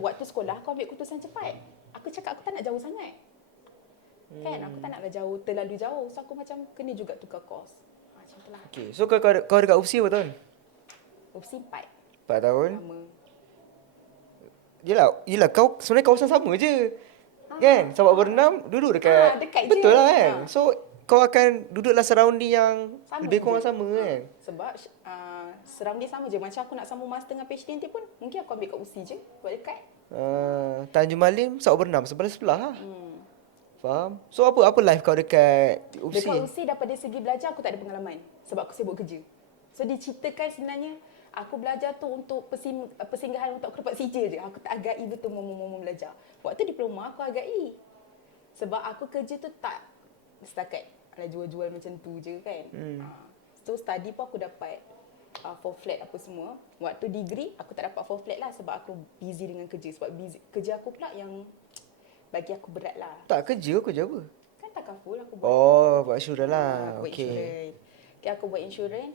waktu sekolah aku ambil keputusan cepat. Aku cakap aku tak nak jauh sangat. Kan aku tak naklah jauh, terlalu jauh. So aku macam kena juga tukar course. Macam tu lah. Okay. So kau dekat UPSI berapa tahun? Opsi 4. 4 tahun. Lama. Yelah kau sebenarnya kawasan sama je. Kan? Sabak berenam duduk dekat. Dekat Betul je. lah kan? So kau akan duduklah surrounding yang Sama lebih kurang je. sama kan? Sebab surrounding sama je. Macam aku nak sambung master dengan PhD nanti pun mungkin aku ambil kat USI je. Buat dekat. Tanjung Malim, Sabak berenam sebelah-sebelah lah. Faham? So apa life kau dekat UPSI? Dekat USI daripada segi belajar aku tak ada pengalaman. Sebab aku sibuk kerja. So diceritakan sebenarnya aku belajar tu untuk persinggahan untuk aku dapat CJ je. Aku tak agai betul momen-momen belajar. Waktu diploma aku agai. Sebab aku kerja tu tak setakat ala jual-jual macam tu je kan. So study pun aku dapat 4 flat apa semua. Waktu degree aku tak dapat 4 flat lah sebab aku busy dengan kerja. Sebab kerja aku pula yang bagi aku berat lah. Tak kerja apa? Kan takaful aku buat. Oh, buat insurans lah. Aku buat Okay. insurans. Okay, aku buat insurans.